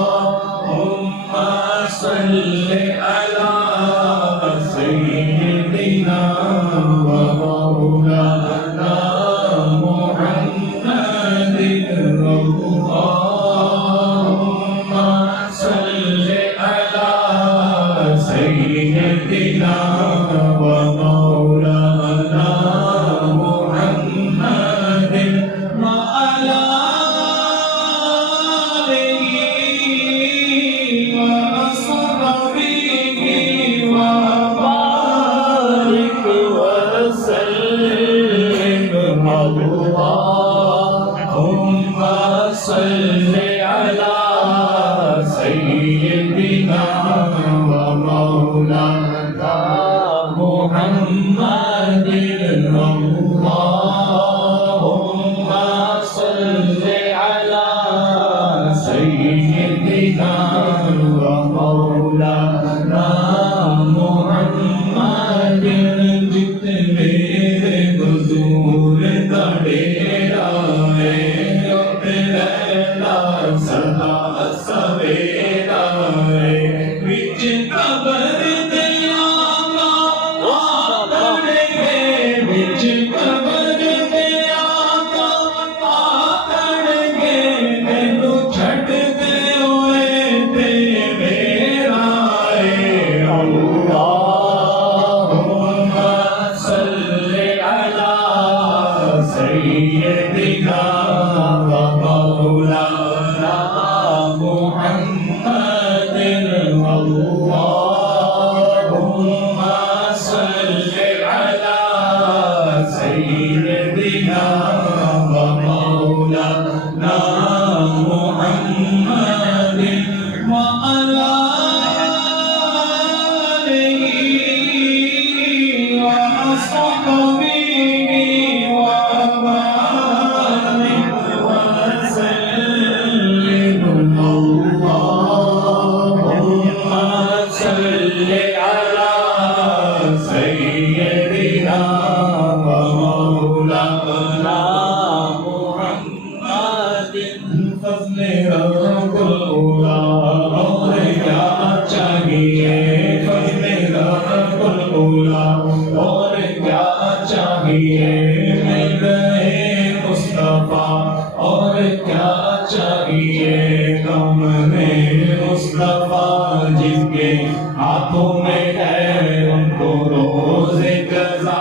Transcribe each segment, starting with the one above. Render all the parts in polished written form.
اللهم صل على سيدنا ومولانا محمد اللهم صل على سيدنا ومولانا محمد وعلى آله وأصحابه وبارك وسلم اللهم صل على سيدنا ومولانا محمد اللهم صل على سيدنا ومولانا محمد جتنے حضور دا ڈیرا ہے سدا سویرا ہے وچ قبر دیا آتن گے وچ قبر دیا آتن گے مینوں چھڈ دے ہوئے تے میرا ہے اللہم صل علی سیدنا ومولانا محمد اللهم صل على سيدنا ومولانا محمد وعلى آله وأصحابه وبارك وسلم اللهم صل على سيدنا ومولانا محمد فضل رب الأولى اور کیا چاہیے فضل رب الأولى اور کیا چاہیے ملے مصطفیٰ اور کیا چاہیے کمرے مصطفیٰ جس کے ہاتھوں میں ہے ان کو روز قضا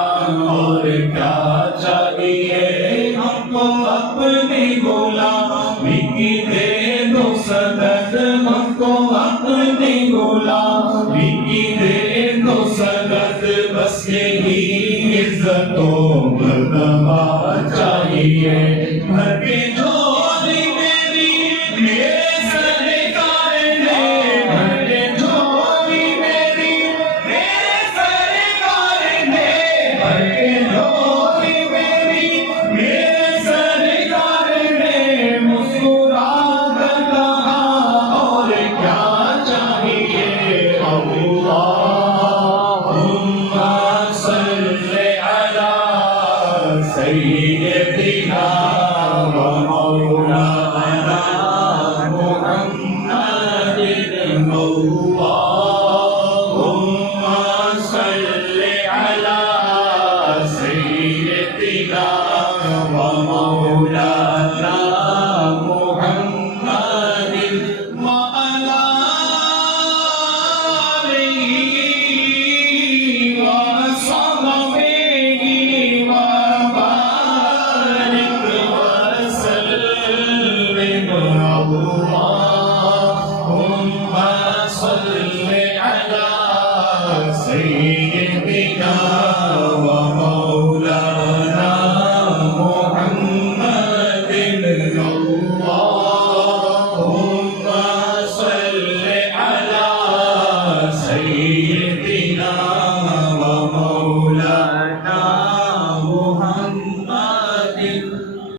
اور کیا چاہیے ہم کو اپنی غلامی کی دے دو سند ہم کو اپنی غلامی کی دے دو سند بس یہی عزت و مرتبہ چاہیے